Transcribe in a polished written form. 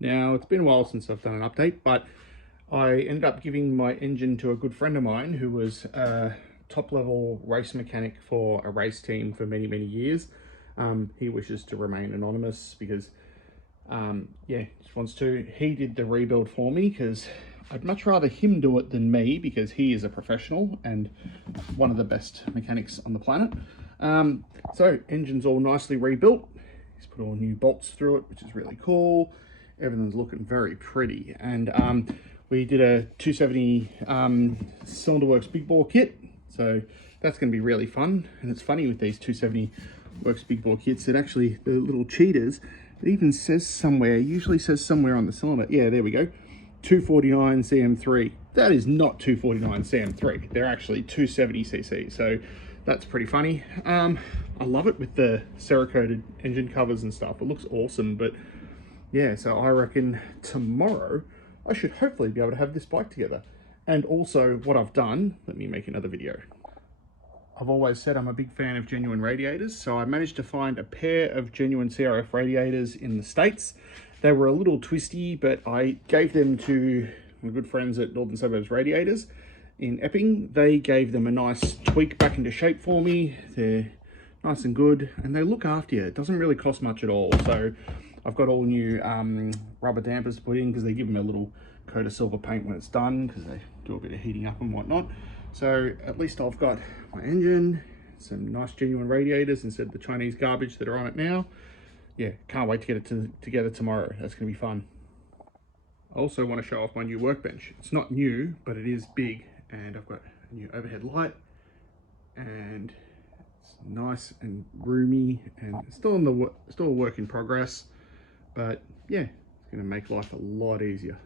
Now, it's been a while since I've done an update, but I ended up giving my engine to a good friend of mine who was a top-level race mechanic for a race team for many, many years. He wishes to remain anonymous because, yeah, just wants to. He did the rebuild for me because I'd much rather him do it than me because he is a professional and one of the best mechanics on the planet. So, engine's all nicely rebuilt. He's put all new bolts through it, which is really cool. Everything's looking very pretty, and we did a 270 Cylinder Works big bore kit, so that's going to be really fun. And it's funny with these 270 Works big bore kits that actually the little cheaters, it even says somewhere, usually says somewhere on the cylinder, yeah, there we go, 249 cm3. That is not 249 cm3, they're actually 270 cc, so that's pretty funny. I love it with the Cerakoted engine covers and stuff. It looks awesome. But yeah, so I reckon tomorrow I should hopefully be able to have this bike together. And also what I've done, let me make another video. I've always said I'm a big fan of genuine radiators, so I managed to find a pair of genuine CRF radiators in the States. They were a little twisty, but I gave them to my good friends at Northern Suburbs Radiators in Epping. They gave them a nice tweak back into shape for me. They're nice and good, and they look after you. It doesn't really cost much at all. So I've got all new rubber dampers to put in because they give them a little coat of silver paint when it's done because they do a bit of heating up and whatnot. So at least I've got my engine, some nice genuine radiators instead of the Chinese garbage that are on it now. Yeah, can't wait to get it together tomorrow. That's going to be fun. I also want to show off my new workbench. It's not new, but it is big, and I've got a new overhead light, and it's nice and roomy, and it's still a work in progress, but yeah, it's going to make life a lot easier.